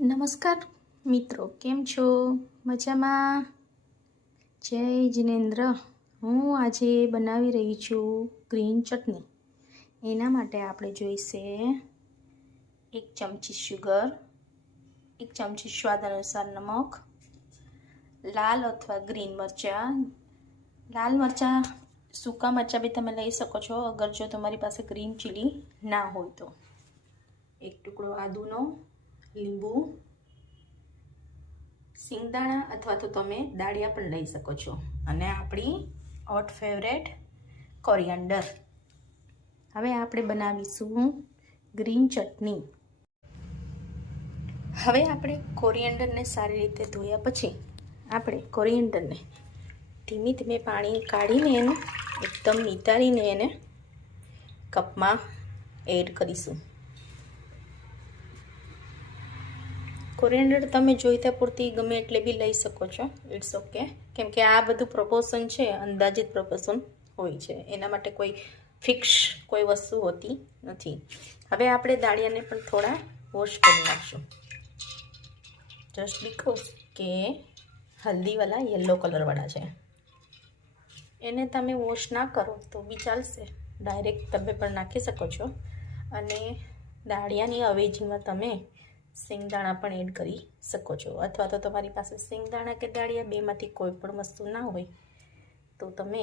નમસ્કાર મિત્રો, કેમ છો? મજામાં? જય જિનેન્દ્ર. હું આજે બનાવી રહી છું ગ્રીન ચટણી. એના માટે આપણે જોઈશે 1 ચમચી શુગર, 1 ચમચી સ્વાદ અનુસાર નમક, લાલ અથવા ગ્રીન મરચાં. લાલ મરચાં, સૂકા મરચાં બી તમે લઈ શકો છો અગર જો તમારી પાસે ગ્રીન ચીલી ના હોય તો. 1 ટુકડો આદુનો, લીંબુ, સિંગદાણા અથવા તો તમે દાળિયા પણ લઈ શકો છો, અને આપણી હોટ ફેવરેટ કોરિએન્ડર. હવે આપણે બનાવીશું ગ્રીન ચટણી. હવે આપણે કોરિએન્ડરને સારી રીતે ધોયા પછી આપણે કોરિએન્ડરને ધીમે ધીમે પાણી કાઢીને એને એકદમ નિતારીને એને કપમાં એડ કરીશું. કોરિએન્ડર તમે જોઈતા પૂરતી ગમે એટલે બી લઈ શકો છો, ઇટ્સ ઓકે. કેમ કે આ બધું પ્રપોર્શન છે, અંદાજિત પ્રપોર્શન હોય છે, એના માટે કોઈ ફિક્સ કોઈ વસ્તુ હોતી નથી. હવે આપણે દાળિયાને પણ થોડા વોશ કરી નાખશું, જસ્ટ બીકોઝ કે હલ્દીવાળા યલો કલરવાળા છે. એને તમે વોશ ના કરો તો બી ચાલશે, ડાયરેક્ટ તમે પણ નાખી શકો છો. અને દાળિયાની અવેજીમાં તમે સિંગદાણા પણ એડ કરી શકો છો, અથવા તો તમારી પાસે સિંગદાણા કે દાળિયા બેમાંથી કોઈ પણ વસ્તુ ના હોય તો તમે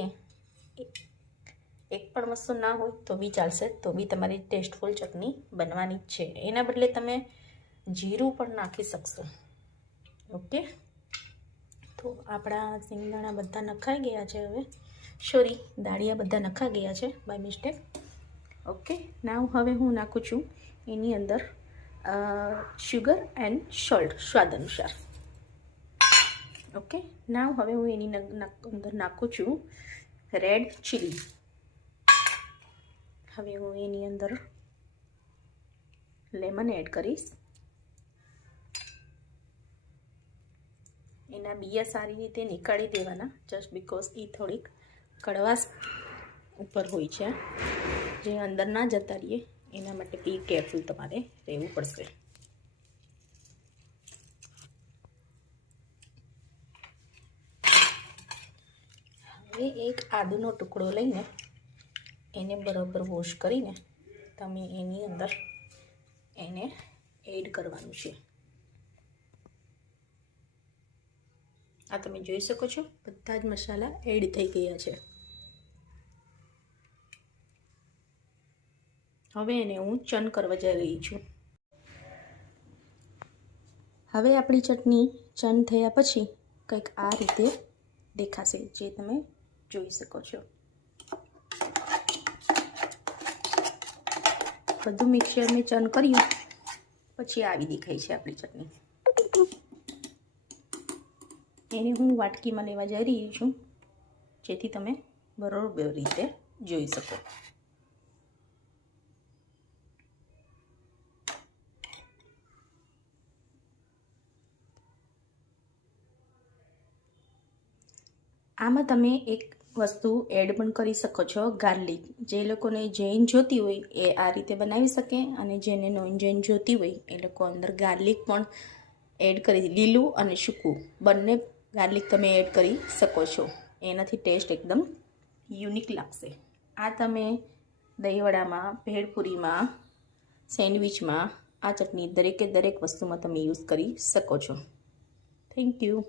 એક પણ વસ્તુ ના હોય તો બી ચાલશે, તો બી તમારી ટેસ્ટફુલ ચટણી બનવાની જ છે. એના બદલે તમે જીરું પણ નાખી શકશો. ઓકે, તો આપણા સિંગદાણા બધા નખાઈ ગયા છે. હવે સોરી, દાળિયા બધા નખાઈ ગયા છે બાય મિસ્ટેક. ઓકે, નાવ હવે હું નાખું છું એની અંદર શુગર એન્ડ સોલ્ટ સ્વાદ અનુસાર. ઓકે, નાવ હવે હું એની અંદર નાખું છું રેડ ચીલી. હવે હું એની અંદર લેમન એડ કરીશ. એના બીયા સારી રીતે નીકાળી દેવાના, જસ્ટ બીકોઝ એ થોડીક કડવાશ ઉપર હોય છે, જે અંદર ના જતા રહીએ એના માટે બી કેરફુલ તમારે રહેવું પડશે. હવે એક આદુનો ટુકડો લઈને એને બરાબર વોશ કરીને તમે એની અંદર એને એડ કરવાનું છે. આ તમે જોઈ શકો છો બધા જ મસાલા એડ થઈ ગયા છે. હવે એને હું ચર્ન કરવા જઈ રહી છું. હવે આપણી ચટણી ચર્ન થયા પછી કંઈક આ રીતે દેખાશે, જે તમે જોઈ શકો છો. બધું મિક્સરને ચર્ન કર્યું પછી આવી દેખાય છે આપણી ચટણી. એને હું વાટકીમાં લેવા જઈ રહી છું, જેથી તમે બરોબર રીતે જોઈ શકો. આમાં તમે એક વસ્તુ એડ પણ કરી શકો છો, ગાર્લિક. જે લોકોને જૈન જોતી હોય એ આ રીતે બનાવી શકે, અને જેને નોન જૈન જોતી હોય એ લોકો અંદર ગાર્લિક પણ એડ કરી, લીલું અને સૂકું બંને ગાર્લિક તમે એડ કરી શકો છો. એનાથી ટેસ્ટ એકદમ યુનિક લાગશે. આ તમે દહીંવડામાં, ભેળપૂરીમાં, સેન્ડવિચમાં આ ચટણી દરેકે દરેક વસ્તુમાં તમે યુઝ કરી શકો છો. Thank you.